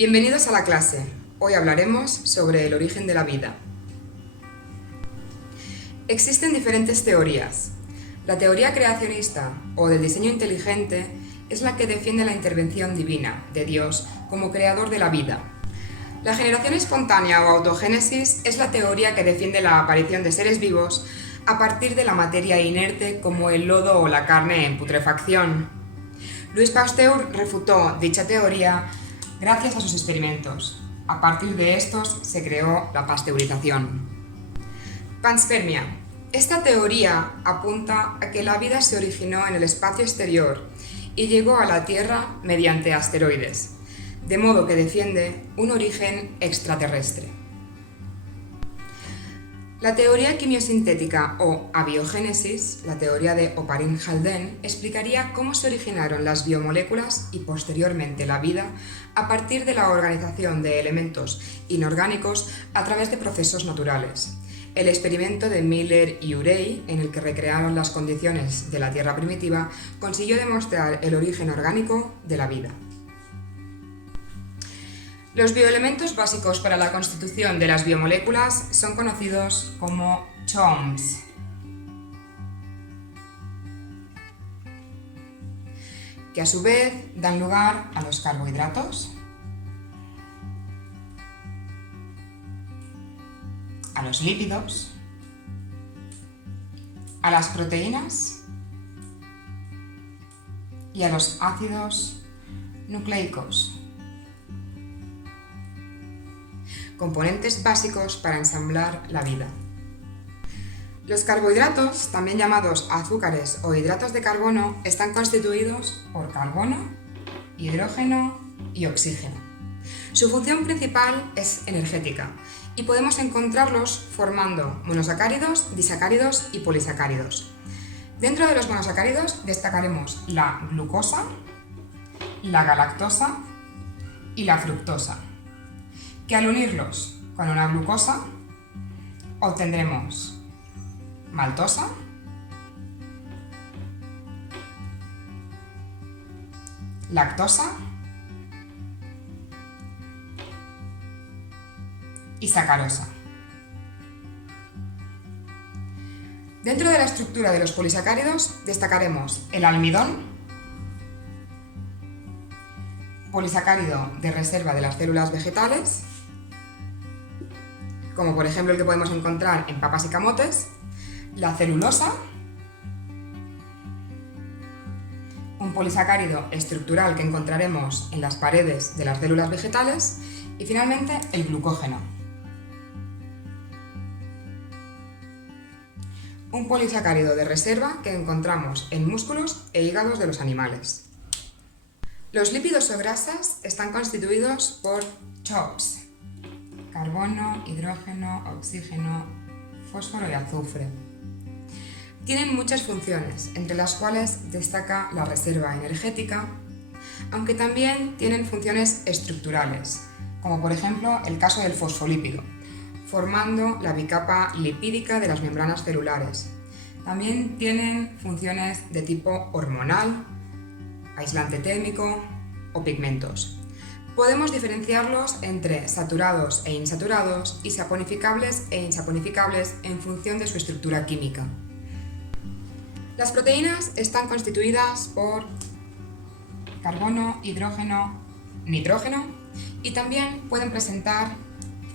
Bienvenidos a la clase. Hoy hablaremos sobre el origen de la vida. Existen diferentes teorías. La teoría creacionista o del diseño inteligente es la que defiende la intervención divina de Dios como creador de la vida. La generación espontánea o autogénesis es la teoría que defiende la aparición de seres vivos a partir de la materia inerte como el lodo o la carne en putrefacción. Louis Pasteur refutó dicha teoría gracias a sus experimentos. A partir de estos se creó la pasteurización. Panspermia. Esta teoría apunta a que la vida se originó en el espacio exterior y llegó a la Tierra mediante asteroides, de modo que defiende un origen extraterrestre. La teoría quimiosintética o abiogénesis, la teoría de Oparin-Haldane, explicaría cómo se originaron las biomoléculas y posteriormente la vida a partir de la organización de elementos inorgánicos a través de procesos naturales. El experimento de Miller y Urey, en el que recrearon las condiciones de la Tierra primitiva, consiguió demostrar el origen orgánico de la vida. Los bioelementos básicos para la constitución de las biomoléculas son conocidos como CHOMS. Que a su vez dan lugar a los carbohidratos, a los lípidos, a las proteínas y a los ácidos nucleicos, componentes básicos para ensamblar la vida. Los carbohidratos, también llamados azúcares o hidratos de carbono, están constituidos por carbono, hidrógeno y oxígeno. Su función principal es energética y podemos encontrarlos formando monosacáridos, disacáridos y polisacáridos. Dentro de los monosacáridos destacaremos la glucosa, la galactosa y la fructosa, que al unirlos con una glucosa obtendremos maltosa, lactosa y sacarosa. Dentro de la estructura de los polisacáridos destacaremos el almidón, polisacárido de reserva de las células vegetales, como por ejemplo el que podemos encontrar en papas y camotes, la celulosa, un polisacárido estructural que encontraremos en las paredes de las células vegetales y finalmente el glucógeno, un polisacárido de reserva que encontramos en músculos e hígados de los animales. Los lípidos o grasas están constituidos por CHOPS, carbono, hidrógeno, oxígeno, fósforo y azufre. Tienen muchas funciones, entre las cuales destaca la reserva energética, aunque también tienen funciones estructurales, como por ejemplo el caso del fosfolípido, formando la bicapa lipídica de las membranas celulares. También tienen funciones de tipo hormonal, aislante térmico o pigmentos. Podemos diferenciarlos entre saturados e insaturados y saponificables e insaponificables en función de su estructura química. Las proteínas están constituidas por carbono, hidrógeno, nitrógeno y también pueden presentar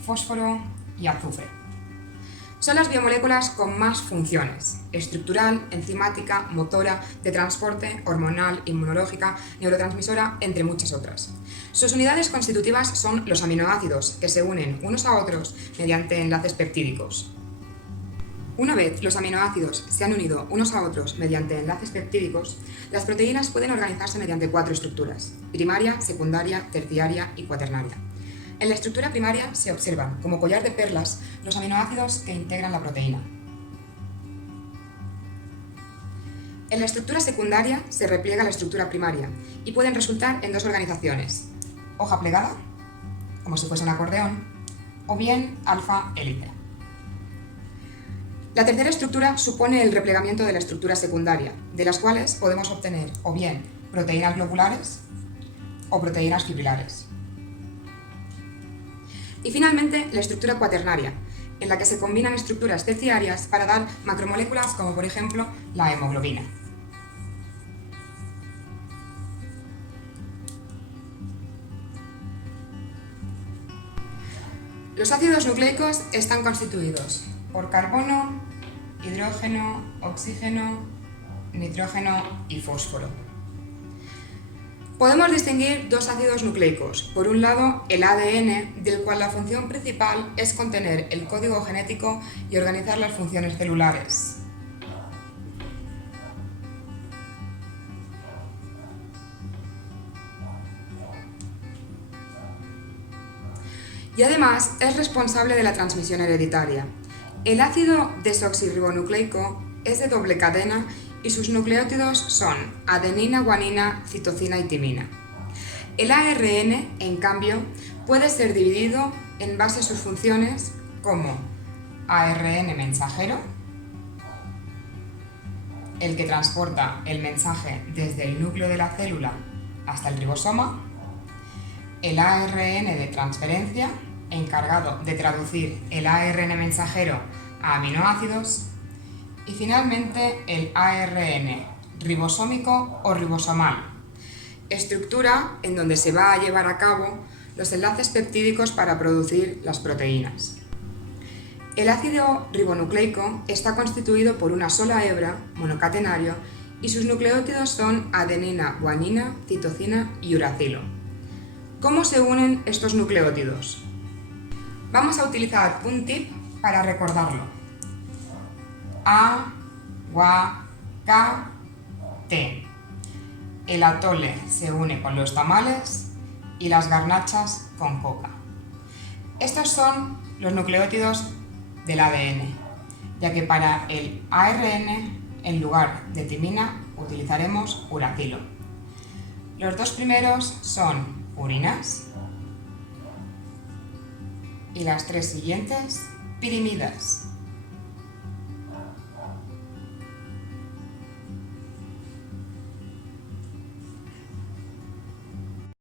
fósforo y azufre. Son las biomoléculas con más funciones: estructural, enzimática, motora, de transporte, hormonal, inmunológica, neurotransmisora, entre muchas otras. Sus unidades constitutivas son los aminoácidos, que se unen unos a otros mediante enlaces peptídicos. Una vez los aminoácidos se han unido unos a otros mediante enlaces peptídicos, las proteínas pueden organizarse mediante 4 estructuras: primaria, secundaria, terciaria y cuaternaria. En la estructura primaria se observan, como collar de perlas, los aminoácidos que integran la proteína. En la estructura secundaria se repliega la estructura primaria y pueden resultar en 2 organizaciones: hoja plegada, como si fuese un acordeón, o bien alfa hélice. La tercera estructura supone el replegamiento de la estructura secundaria, de las cuales podemos obtener o bien proteínas globulares o proteínas fibrilares. Y finalmente, la estructura cuaternaria, en la que se combinan estructuras terciarias para dar macromoléculas como por ejemplo la hemoglobina. Los ácidos nucleicos están constituidos por carbono, hidrógeno, oxígeno, nitrógeno y fósforo. Podemos distinguir dos ácidos nucleicos. Por un lado, el ADN, del cual la función principal es contener el código genético y organizar las funciones celulares. Y además es responsable de la transmisión hereditaria. El ácido desoxirribonucleico es de doble cadena y sus nucleótidos son adenina, guanina, citosina y timina. El ARN, en cambio, puede ser dividido en base a sus funciones como ARN mensajero, el que transporta el mensaje desde el núcleo de la célula hasta el ribosoma, el ARN de transferencia, encargado de traducir el ARN mensajero a aminoácidos, y finalmente el ARN ribosómico o ribosomal, estructura en donde se va a llevar a cabo los enlaces peptídicos para producir las proteínas. El ácido ribonucleico está constituido por una sola hebra, monocatenario, y sus nucleótidos son adenina, guanina, citosina y uracilo. ¿Cómo se unen estos nucleótidos? Vamos a utilizar un tip para recordarlo. A, gua, ca, te. El atole se une con los tamales y las garnachas con coca. Estos son los nucleótidos del ADN, ya que para el ARN, en lugar de timina, utilizaremos uracilo. Los dos primeros son purinas y las tres siguientes pirimidas.